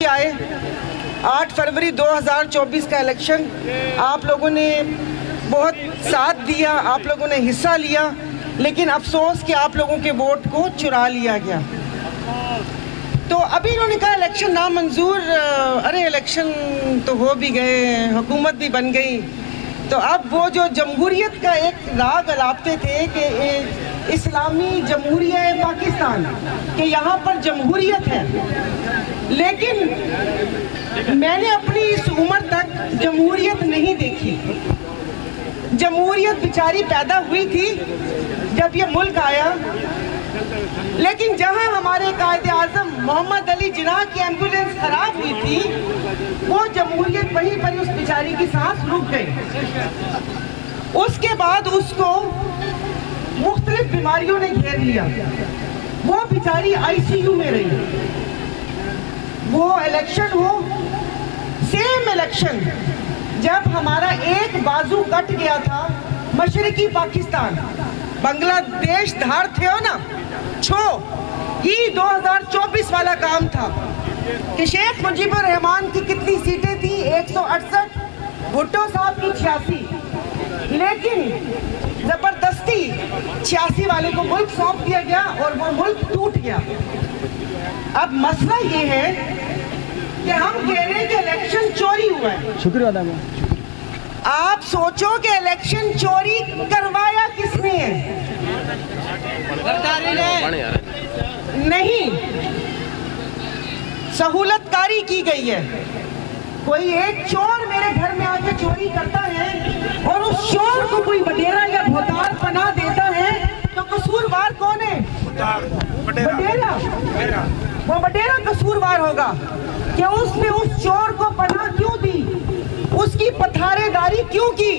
आए 8 फरवरी 2024 का इलेक्शन आप लोगों ने बहुत साथ दिया, आप लोगों ने हिस्सा लिया, लेकिन अफसोस कि आप लोगों के वोट को चुरा लिया गया। तो अभी इन्होंने कहा इलेक्शन नामंजूर। अरे इलेक्शन तो हो भी गए, हुकूमत भी बन गई, तो अब वो जो जमहूरियत का एक राग अलापते थे कि इस्लामी जमहूरिया पाकिस्तान, कि यहाँ पर जमहूरियत है, लेकिन मैंने अपनी इस उम्र तक जमहूरियत नहीं देखी। जमहूरियत बेचारी पैदा हुई थी जब ये मुल्क आया, लेकिन जहां हमारे कायदे आज़म मोहम्मद अली जिन्ना की एम्बुलेंस खराब हुई थी, वो जमहूरियत वहीं पर उस बेचारी की सांस रुक गई। उसके बाद उसको मुख्तलिफ बीमारियों ने घेर लिया, वो बेचारी आईसीयू में रही। वो इलेक्शन हो, सेम इलेक्शन जब हमारा एक बाजू कट गया था, मशरकी पाकिस्तान बांग्लादेश धार थे हो ना, छो ये 2024 वाला काम था कि शेख मुजीबुर रहमान की कितनी सीटें थी, 168, भुट्टो साहब की 86, लेकिन जबरदस्ती 86 वाले को मुल्क सौंप दिया गया और वो मुल्क टूट गया। अब मसला ये है कि हम कह रहे हैं कि इलेक्शन चोरी हुआ है। शुक्रिया अदा। आप सोचो कि इलेक्शन चोरी करवाया किसने है? नहीं, सहूलतकारी की गई है। कोई एक चोर मेरे घर में आके चोरी करता है और उस चोर को कोई बडेरा या भोतार पनाह देता है, तो कसूरवार कौन है? बडेरा। वो बडेरा कसूरवार होगा कि उसने उस चोर को पनाह क्यों दी, उसकी पथारेदारी क्यों की।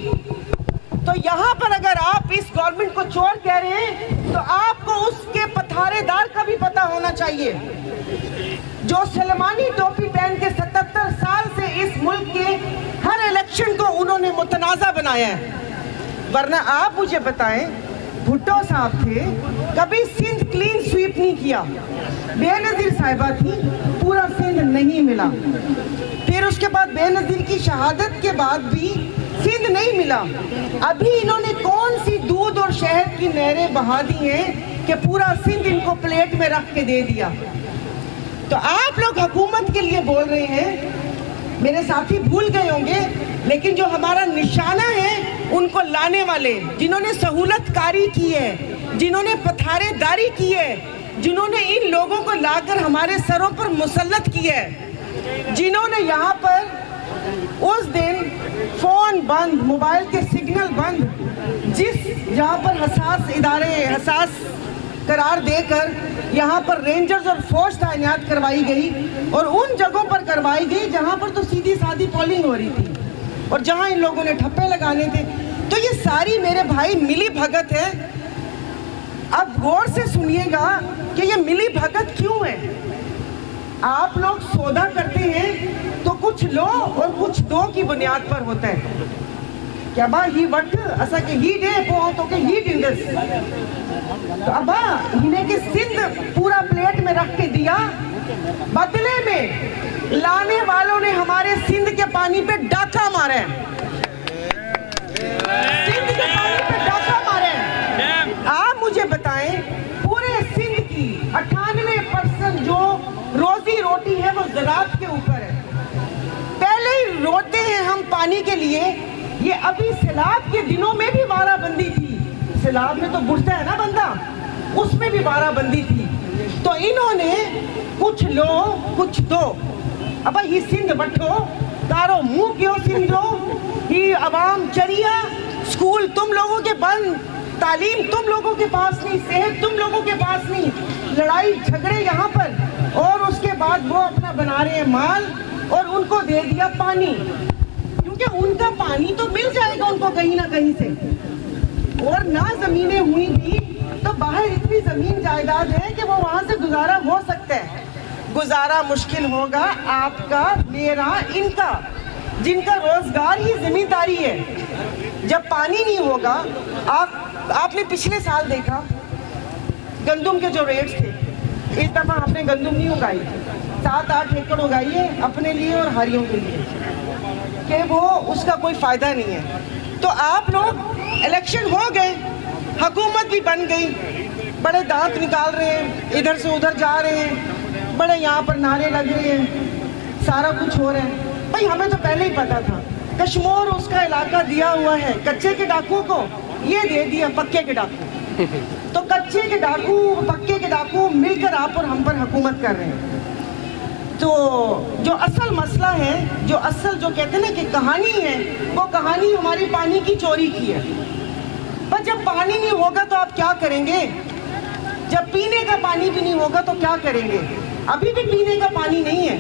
तो यहाँ पर अगर आप इस गवर्नमेंट को चोर कह रहे हैं, तो आपको उसके पथारेदार का भी पता होना चाहिए, जो सलमानी टोपी पहन के 77 साल से इस मुल्क के हर इलेक्शन को उन्होंने मुतनाज़ा बनाया है। वरना आप मुझे बताएं, भुट्टो साहब थे, कभी सिंध क्लीन स्वीप नहीं किया। बेनज़ीर साहिबा थी, पूरा सिंध नहीं मिला। फिर उसके बाद बेनज़ीर की शहादत के बाद भी सिंध नहीं मिला। अभी इन्होंने कौन सी दूध और शहद की नहरें बहा दी हैं कि पूरा सिंध इनको प्लेट में रख के दे दिया। तो आप लोग हुकूमत के लिए बोल रहे हैं, मेरे साथी भूल गए होंगे, लेकिन जो हमारा निशाना है उनको लाने वाले, जिन्होंने सहूलतकारी की है, जिन्होंने पथारेदारी की है, जिन्होंने इन लोगों को लाकर हमारे सरों पर मुसल्लत किया है, जिन्होंने यहाँ पर उस दिन फोन बंद, मोबाइल के सिग्नल बंद, जिस जहाँ पर हसास इदारे हसास करार देकर यहाँ पर रेंजर्स और फौज तैनात करवाई गई, और उन जगहों पर करवाई गई जहाँ पर तो सीधी सादी पोलिंग हो रही थी और जहाँ इन लोगों ने ठप्पे लगाने थे। तो ये सारी मेरे भाई मिली भगत है। अब गौर से सुनिएगा कि ये मिली भगत क्यों है। आप लोग सौदा करते हैं तो कुछ लो और कुछ दो की बुनियाद पर होता है। क्या बा ही वट असा के ही दे पो तो के ही दिंदस, तो अब इन्हें के सिंध पूरा प्लेट में रख के दिया, बदले में लाने वालों ने हमारे सिंध के पानी पे डाका मारा है। सिंध के पानी पे डाका मारा है। आप मुझे बताएं, पूरे सिंध की 98% जो रोजी रोटी है वो ज़राअत के ऊपर है। पहले ही रोते हैं हम पानी के लिए। ये अभी सैलाब के दिनों में भी वाराबंदी थी, सैलाब में तो बुझता है ना बंदा, उसमें भी वाराबंदी थी। तो इन्होंने कुछ लो कुछ दो। अब ये सिंध बठो तारो मुंह क्यों सिंधो, ये अवाम चरिया, स्कूल तुम लोगों के बंद, तालीम तुम लोगों के पास नहीं, सेहत तुम लोगों के पास नहीं, लड़ाई झगड़े यहाँ पर, और उसके बाद वो अपना बना रहे हैं माल और उनको दे दिया पानी, क्योंकि उनका पानी तो मिल जाएगा उनको कहीं ना कहीं से। और ना जमीनें हुई भी तो बाहर इतनी जमीन जायदाद है कि वो वहां से गुजारा हो सकता है। गुजारा मुश्किल होगा आपका, मेरा, इनका, जिनका रोजगार ही जिम्मेदारी है। जब पानी नहीं होगा, आपने पिछले साल देखा गंदुम के जो रेट्स थे, इस दफा आपने गंदुम नहीं उगाई, 7-8 एकड़ उगाइए अपने लिए और हारियों के लिए, कि वो उसका कोई फायदा नहीं है। तो आप लोग इलेक्शन हो गए, हुकूमत भी बन गई, बड़े दांत निकाल रहे हैं, इधर से उधर जा रहे हैं, बड़े यहाँ पर नारे लग रहे हैं, सारा कुछ हो रहा है। भाई हमें तो पहले ही पता था, कश्मीर उसका इलाका दिया हुआ है कच्चे के डाकुओं को, ये दे दिया पक्के के डाकू। तो कच्चे के डाकू पक्के के डाकू मिलकर आप और हम पर हुकूमत कर रहे हैं। तो जो असल मसला है, जो असल जो कहते हैं ना कि कहानी है, वो कहानी हमारी पानी की चोरी की है। पर जब पानी नहीं होगा तो आप क्या करेंगे? जब पीने का पानी भी नहीं होगा तो क्या करेंगे? अभी भी पीने का पानी नहीं है।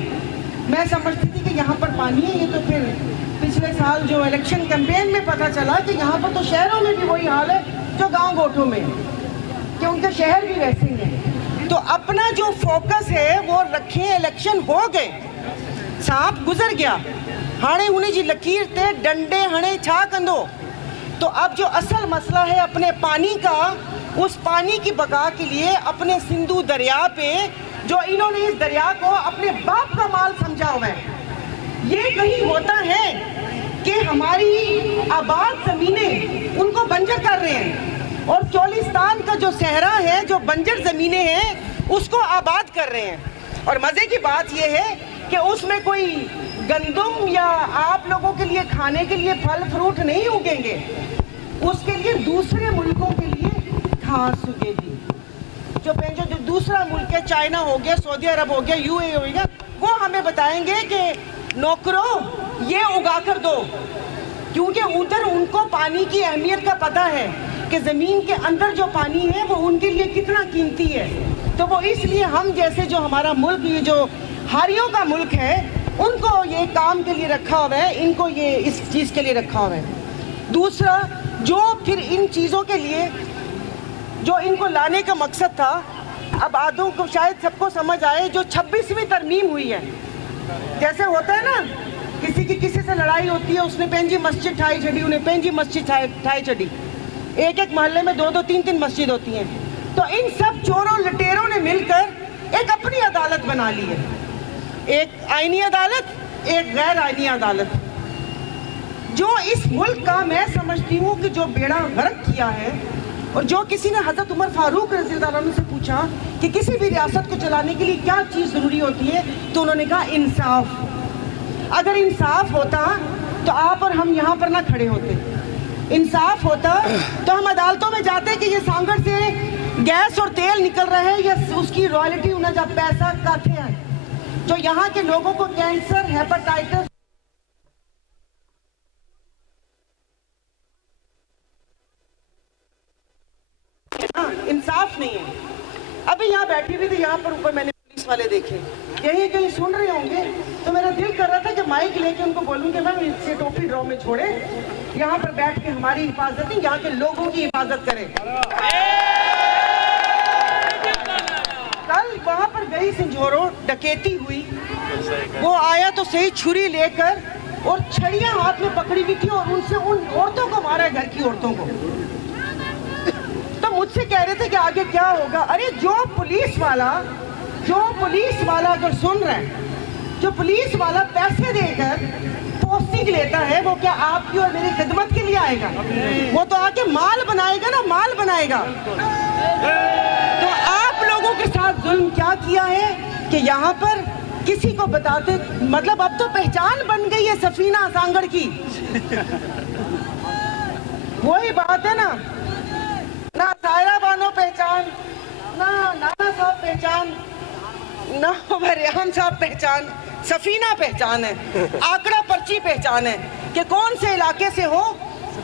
मैं समझती थी कि यहाँ पर पानी है, ये तो फिर पिछले साल जो इलेक्शन कैंपेन में पता चला कि यहाँ पर तो शहरों में भी वही हाल है जो गांव गोठों में, कि उनके शहर भी वैसे ही हैं। तो अपना जो फोकस है वो रखें। इलेक्शन हो गए, सांप गुजर गया, हाणे उन्हें जी लकीर ते डंडे हणे छा कंदो। तो अब जो असल मसला है अपने पानी का, उस पानी की बका के लिए अपने सिंधु दरिया पे, जो इन्होंने इस दरिया को अपने बाप का माल समझा हुआ है, ये कहीं होता है कि हमारी आबाद जमीनें उनको बंजर कर रहे हैं, और चोलिस्तान का जो सहरा है, जो बंजर जमीनें हैं, उसको आबाद कर रहे हैं। और मजे की बात यह है कि उसमें कोई गंदम या आप लोगों के लिए खाने के लिए फल फ्रूट नहीं उगेंगे, उसके लिए दूसरे मुल्कों के लिए घास उगेगी। जो दूसरा मुल्क है, चाइना हो गया, सऊदी अरब हो गया, यूएई हो गया, वो हमें बताएंगे कि नौकरों ये उगा कर दो, क्योंकि उधर उनको पानी की अहमियत का पता है कि ज़मीन के अंदर जो पानी है वो उनके लिए कितना कीमती है। तो वो इसलिए हम जैसे जो हमारा मुल्क, ये जो हारियों का मुल्क है, उनको ये काम के लिए रखा हुआ है, इनको ये इस चीज़ के लिए रखा हुआ है। दूसरा, जो फिर इन चीज़ों के लिए जो इनको लाने का मकसद था, अब आधों को शायद सबको समझ आए, जो 26वीं तरमीम हुई है। जैसे होता है ना, किसी से लड़ाई होती है, उसने पेंजी मस्जिद ठाई छड़ी, उन्हें पेंजी मस्जिद ठाई छड़ी, एक मोहल्ले में 2-2 3-3 मस्जिद होती हैं। तो इन सब चोरों लुटेरों ने मिलकर एक अपनी अदालत बना ली है, एक आईनी अदालत, एक गैर आईनी अदालत। जो इस मुल्क का मैं समझती हूँ कि जो बेड़ा गर्क किया है, और जो किसी ने हज़रत उमर फारूक रज़ी अल्लाह अन्हु से पूछा कि किसी भी रियासत को चलाने के लिए क्या चीज़ ज़रूरी होती है, तो उन्होंने कहा इंसाफ। अगर इंसाफ होता तो आप और हम यहाँ पर ना खड़े होते। इंसाफ होता तो हम अदालतों में जाते कि ये सांगड़ से गैस और तेल निकल रहा है, या उसकी रॉयल्टी उन्हें जब पैसा काथे है, जो यहाँ के लोगों को कैंसर, हेपेटाइटिस, इंसाफ नहीं है। अभी यहाँ बैठी हुई थी, यहाँ पर ऊपर मैंने पुलिस वाले देखे, यही कहीं सुन रहे होंगे, तो मेरा दिल कर रहा था कि माइक लेके उनको बोलूं कि मैम इससे टोपी ड्रॉ में छोड़े, यहाँ पर बैठ के हमारी हिफाजत नहीं, यहाँ के लोगों की हिफाजत करें। कल वहाँ पर गई सिंजोरो, डकैती हुई, वो आया तो सही छुरी लेकर और छड़ियाँ हाथ में पकड़ी हुई थी, और उनसे उन औरतों को मारा, घर की औरतों को। तो मुझसे कह रहे थे कि आगे क्या होगा। अरे जो पुलिस वाला अगर सुन रहे हैं, जो पुलिस वाला पैसे देकर पोस्टिंग लेता है, वो क्या आपकी और मेरी खिदमत के लिए आएगा? वो तो आके माल बनाएगा ना, माल बनाएगा। तो आप लोगों के साथ जुल्म क्या किया है कि यहाँ पर किसी को बताते, मतलब अब तो पहचान बन गई है सफीना सांगड़ की। वही बात है ना, ना सायरा बानो पहचान, ना नाना साहब पहचान, ना रेहान साहब पहचान, सफीना पहचान है, आंकड़ा पर्ची पहचान है कि कौन से इलाके से हो।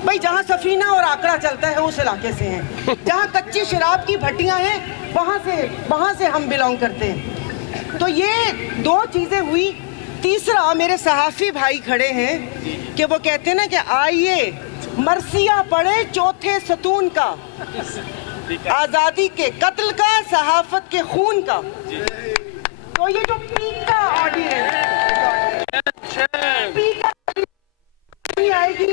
भाई जहाँ सफीना और आंकड़ा चलता है उस इलाके से हैं, जहाँ कच्ची शराब की भट्टियाँ हैं वहाँ से हम बिलोंग करते हैं। तो ये दो चीज़ें हुई। तीसरा, मेरे सहाफ़ी भाई खड़े हैं कि वो कहते हैं ना कि आइए मरसिया पड़े चौथे सतून का, आज़ादी के कत्ल का, सहाफत के खून का। तो ये जो पीक का ऑर्डिनेंस आएगी,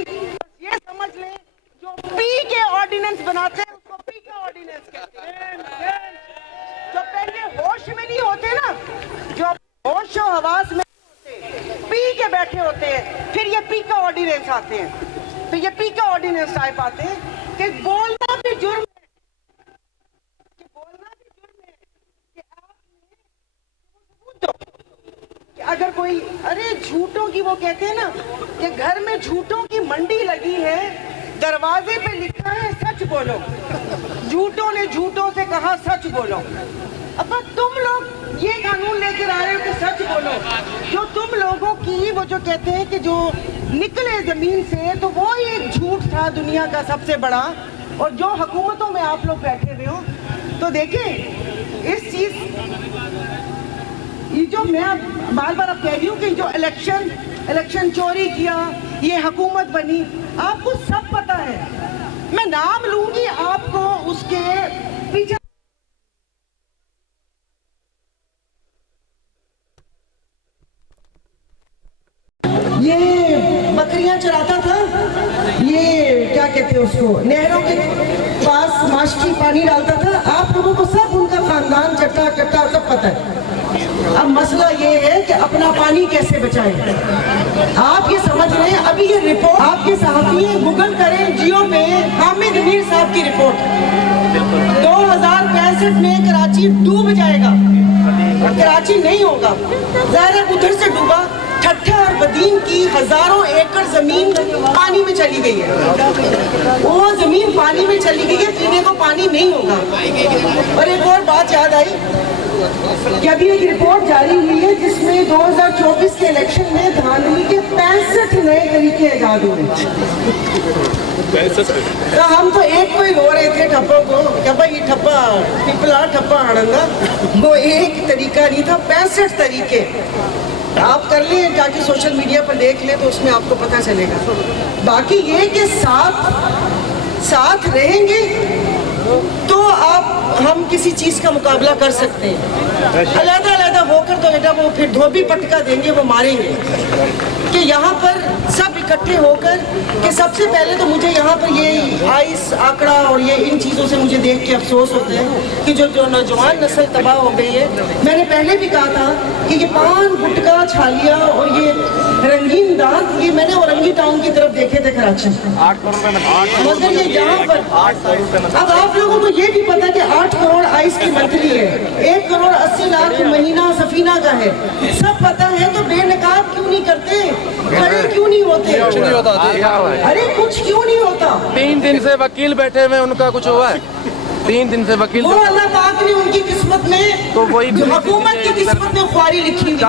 ये समझ लें, जो पी के ऑर्डिनेंस बनाते हैं उसको पी का ऑर्डिनेंस कहते हैं। जो पहले होश में नहीं होते ना, जो होशो हवास में पी के बैठे होते हैं, फिर ये पी का ऑर्डिनेंस आते हैं, तो ये पी का ऑर्डिनेंस टाइप आते हैं कि बोलना भी जुर्म है, कि बोलना भी जुर्म है, कि आपने सबूत दो कि अगर कोई, अरे झूठों की, वो कहते हैं ना कि घर में झूठों की मंडी लगी है, दरवाजे पे लिखा है सच बोलो, झूठों ने झूठों से कहा सच बोलो। अब तुम लोग ये कानून लेकर आ रहे हो कि सच बोलो, जो तुम लोगों की, वो जो कहते हैं कि जो निकले जमीन से, तो वो ही एक झूठ था दुनिया का सबसे बड़ा। और जो हुकूमतों में आप लोग बैठे हुए हो, तो देखें इस चीज, ये जो मैं बार बार अब कह रही हूँ कि जो इलेक्शन चोरी किया, ये हुकूमत बनी, आपको सब पता है। मैं नाम लूंगी आपको उसके पीछे। ये बकरियां चराता था, ये क्या कहते हैं उसको, नहरों के पास मास्टरी पानी डालता था। आप लोगों को सब उनका खानदान चट्टा चट्टा सब पता है। अब मसला ये है कि अपना पानी कैसे बचाएं। आप ये समझ रहे हैं, अभी ये रिपोर्ट आपके सहाफी गूगल करें, जियो में हामिद मीर साहब की रिपोर्ट, 2065 में कराची डूब जाएगा। और कराची नहीं होगा, ज़ाहिर उधर से डूबा। ठट्ठा और बदीन की हजारों एकड़ जमीन पानी में चली गई है, वो जमीन पानी में चली गई है, पीने को पानी नहीं होगा। और एक और बात याद आई कि अभी एक रिपोर्ट जारी हुई है जिसमें 2024 के इलेक्शन में धांधली के 65 नए तरीके ईजाद हुए। तो हम तो एक को ही रो रहे थे ठप्पों को कि भाई ठप्पा पिपला ठप्पा हड़ंगा, वो एक तरीका नहीं था, 65 तरीके। आप कर लें ताकि सोशल मीडिया पर देख लें तो उसमें आपको पता चलेगा। बाकी ये कि साथ रहेंगे तो हम किसी चीज का मुकाबला कर सकते हैं। अलग-अलग होकर तो बेटा वो फिर धोबी पटका देंगे, वो मारेंगे। कि यहाँ पर सब इकट्ठे होकर कि सबसे पहले तो मुझे यहाँ पर ये आइस आंकड़ा और ये इन चीज़ों से मुझे देख के अफसोस होता है कि जो नौजवान नस्ल तबाह हो गई है। मैंने पहले भी कहा था कि ये पान गुटका छालिया और ये रंगीन दांत, ये मैंने औरंगी टाउन की तरफ देखे थे कराची, 8 करोड़ मगर ये यहाँ पर। अब आप लोगों को ये भी पता कि 8 करोड़ आइस की मंथली है, 1 करोड़ 80 लाख महीना सफीना का है, सब पता है। तो बेनकाब क्यों नहीं करते, खड़े क्यों नहीं होते? कुछ नहीं होता। अरे कुछ क्यों नहीं होता? 3 दिन से वकील बैठे हुए, उनका कुछ हुआ है? 3 दिन से वकील, वो अल्लाह पाक ने उनकी किस्मत में, तो वही हुकूमत की किस्मत में ख्वारी लिखी हुई है।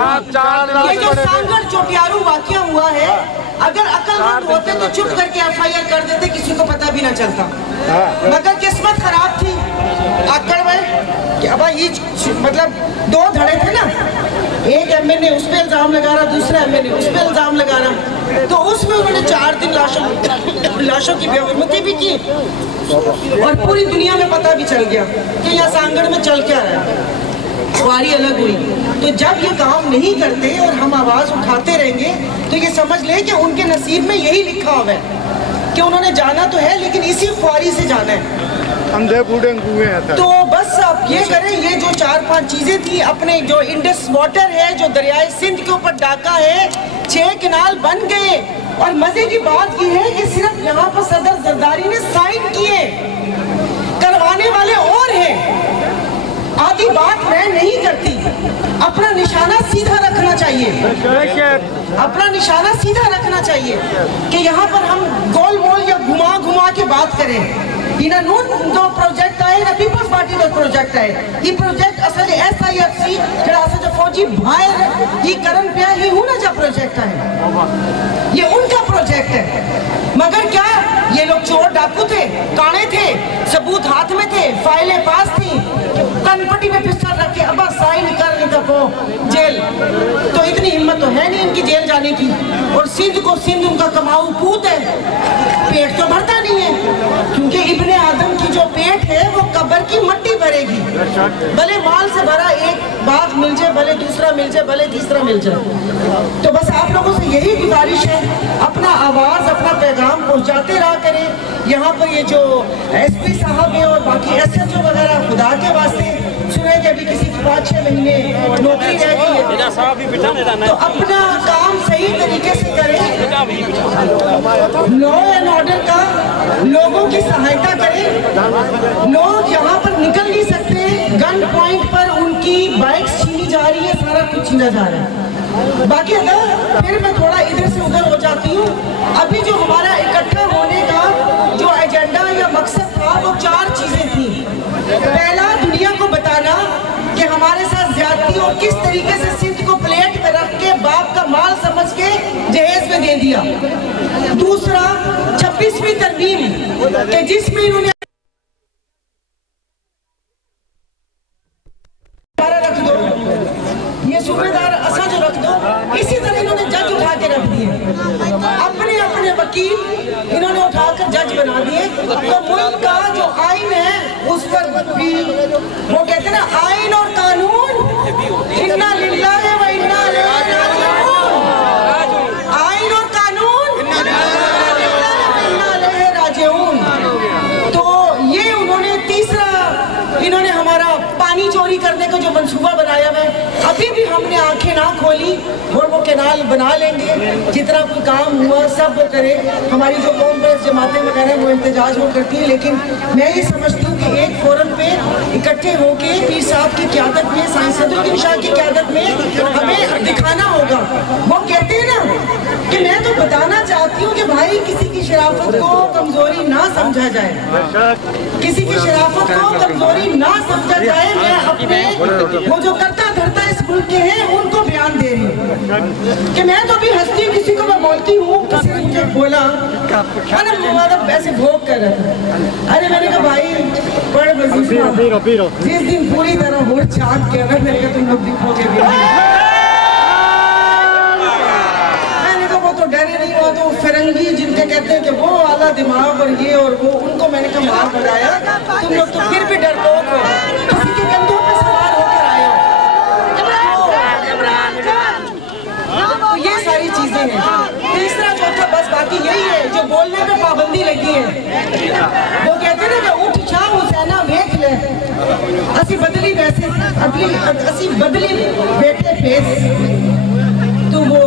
ये जो सांगड़ चोटियारू वाकया हुआ है, अगर अक्लमंद होते तो चुप करके FIR कर देते, किसी को पता भी ना चलता। मगर किस्मत खराब थी आकड़ में कि अब ये मतलब 2 धड़े थे ना, एक MLA उस पर इल्जाम लगा रहा, दूसरा MLA उस पर इल्जाम लगा रहा। तो उसमें उन्होंने 4 दिन लाशों की बेहुरमती भी की और पूरी दुनिया में पता भी चल गया कि यहाँ सांगड़ में चल क्या रहा है। ख्वारी अलग हुई। तो जब ये काम नहीं करते और हम आवाज उठाते रहेंगे तो ये समझ लें कि उनके नसीब में यही लिखा हुआ है कि उन्होंने जाना तो है लेकिन इसी ख्वारी से जाना है। अंधे बूढ़े कुएं हैं। तो बस आप ये करें, ये जो 4-5 चीजें थी, अपने जो इंडस वाटर है, जो दरियाए सिंध के ऊपर डाका है, 6 किनाल बन गए। और मजे की बात ये है कि सिर्फ यहाँ पर सदर जरदारी ने साइन किए, करवाने वाले और हैं। आधी बात मैं नहीं करती। अपना निशाना सीधा रखना चाहिए, अपना निशाना सीधा रखना चाहिए कि यहाँ पर हम गोल मोल या घुमा घुमा के बात करें। नून जो प्रोजेक्ट है ना, पीपल्स पार्टी जो प्रोजेक्ट है, ये प्रोजेक्ट असल SIFC जरा असल जो फौजी बाहर ये करन पे ही हूँ ना, जो प्रोजेक्ट है ये उनका प्रोजेक्ट है। मगर क्या ये लोग चोर डाकू थे, काणे थे, सबूत हाथ में थे, फाइलें पास थी, कनपट्टी में पिस्टल रख के अब साइन कर नहीं तो जेल। तो इतनी हिम्मत तो है नहीं इनकी जेल जाने की। और सिंध को सिंध उनका कमाऊ पूत है, पेट तो भरता नहीं है क्योंकि इब्ने आदम की जो पेट है वो कब्र की मट्टी भरेगी। भले माल से भरा एक बाग मिल जाए, भले दूसरा मिल जाए, भले तीसरा मिल जाए। तो बस आप लोगों से यही गुजारिश है, अपना आवाज अपना पैगाम पहुंचाते रहा करें। यहाँ पर ये जो SP साहब है और बाकी SHO वगैरह, खुदा के वास्ते सुना है कि अभी किसी की 5-6 महीने नौकरी रह गई है, तो अपना काम सही तरीके से करें, लॉ एंड ऑर्डर का लोगों की सहायता करें। लोग यहाँ पर निकल नहीं सकते, गन पॉइंट पर उनकी बाइक्स छीनी जा रही है, सारा कुछ छीना जा रहा है। बाकी अगर फिर मैं थोड़ा इधर से उधर हो जाती हूँ, अभी जो हमारा इकट्ठा होने का जो एजेंडा या मकसद था वो 4 चीजें थी। पहला, दुनिया को बताना कि हमारे साथ ज्यादती और किस तरीके से सिंध को प्लेट पे रख के बाप का माल समझ के जहेज में दे दिया। दूसरा, 26वीं तरमीम के जिसमें इन्होंने रख दो, ये सूबेदार असा जो रख दो, इसी तरह इन्होंने जज उठा के रख दिए, अपने अपने वकील इन्होंने उठाकर जज बना दिए। तो मुल्क का जो आइन है उस पर भी वो कहते हैं ना, आइन और कानून इन्ना लिल्लाहि व इन्ना इलैहि राजिऊन, आइन और कानून इन्ना इलैहि राजिऊन। तो ये उन्होंने तीसरा, इन्होंने हमारा पानी चोरी करने का जो मंसूबा बनाया है, अभी भी हमने आंखें ना खोली और वो कैनाल बना लेंगे। जितना कोई काम हुआ सब वो करे। हमारी जो कौम पर जमातें वगैरह वो इंतजाज वो करती है, लेकिन मैं ये समझती हूँ कि एक फोरम पे इकट्ठे होके पीर साहब की क़यादत में, साईं सदरुद्दीन शाह की क़यादत में हमें दिखाना होगा। वो कहते हैं ना कि मैं तो बताना चाहती हूँ कि भाई किसी की शराफत को कमजोरी ना समझा जाए, किसी की शराफत को कमजोरी ना समझा जाए। मैं अपने वो जो करता धरता इस मुल्क के हैं उनको बयान दे रही हूँ कि मैं तो भी हंसती हूँ, किसी को मैं बोलती हूँ, किसी ने मुझे बोला, मतलब ऐसे भोग कर रहा था। अरे मैंने कहा भाई बड़े वजीफा, जिस दिन पूरी तरह होड़ चाक के अगर मैंने कहा तुम लोग दिखोगे भी तो डरे नहीं, वो तो फिरंगी जिनके कहते हैं कि वो आला दिमाग और ये और वो, उनको मैंने कहा मार बुलाया, तुम लोग तो फिर भी डरपोक हो, किसी के कंधों पे सवार होकर आए हो। तो ये सारी चीजें हैं। तीसरा चौथा बस बाकी यही है, जो बोलने पे पाबंदी लगी है। वो कहते हैं ना कि उठ छा हुसैना वेख ले, असी बदली वैसे असी बदली बेटे फेस, तो वो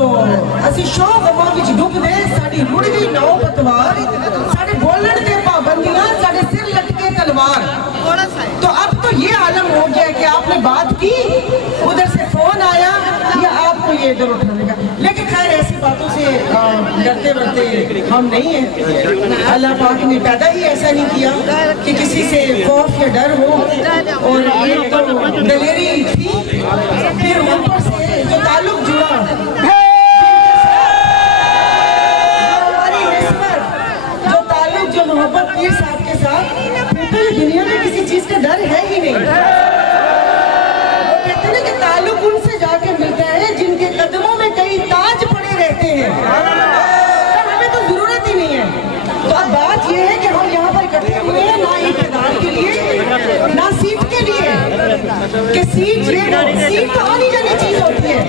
असी शौक गमां विच डुबदे, साडी रुड़ गई नाव पतवार, साडे बोलण ते पाबंदियां, साडे सिर लटके तलवार। तो अब तो ये आलम हो गया कि आपने बात की, उधर से फोन आया या आपको ये इधर उठाने का। लेकिन खैर ऐसी बातों से डरते डरते हम नहीं हैं। अल्लाह पाक ने पैदा ही ऐसा नहीं किया कि किसी से खौफ या डर हो, और ये तो दलेरी थी। फिर ऊपर से जो ताल्लुक जुड़ा, जो मोहब्बत पीर साहब के साथ, तो दुनिया में किसी चीज का डर है ही नहीं। वो कहते हैं कि ताल्लुक उनसे जाके मिलता है जिनके कदमों में कई ताज पड़े रहते हैं, तो हमें तो जरूरत ही नहीं है। तो अब बात यह है कि हम यहाँ पर इकट्ठे हुए हैं ना इक़्तिदार के लिए ना सीट के लिए, कि सीट तो आनी जानी चीज होती है।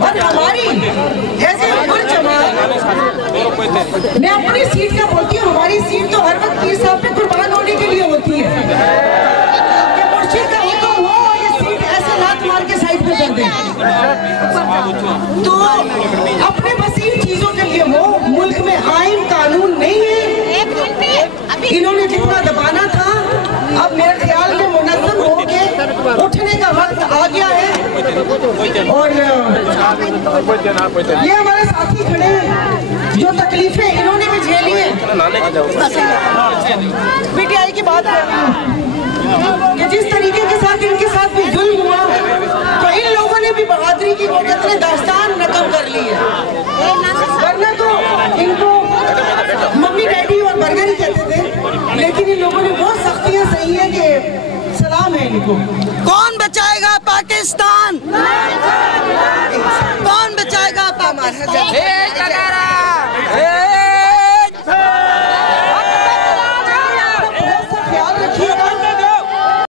और हमारी ऐसे मैं अपनी सीट का बोलती हूँ, हमारी सीट तो हर वक्त पीर साहब पे कुर्बान होने के लिए होती है कि मुर्शिद का हुक्म हो और ये सीट ऐसे लात मार के साइड पे कर दे। तो अपने बस इन चीजों के लिए हो, मुल्क में आइन कानून नहीं है। इन्होंने जितना दबाना था, अब मेरे ख्याल में मुनज़्ज़म होके उठने का वक्त आ गया है। और ये हमारे साथी खड़े हैं, जो तकलीफें इन्होंने भी झेली हैं। पीटीआई की बात कर रही हूँ कि जिस तरीके के साथ इनके साथ भी जुल्म हुआ, तो इन लोगों ने भी बहादुरी की वो कहते हैं दास्तान रकम कर ली है। वरना तो इनको मम्मी डैडी और बर्गर ही कहते थे, लेकिन इन लोगों ने बहुत सख्तियां सही है कि सलाम है इनको। कौन बचाएगा पाकिस्तान? कौन बचाएगा पाकिस्तान?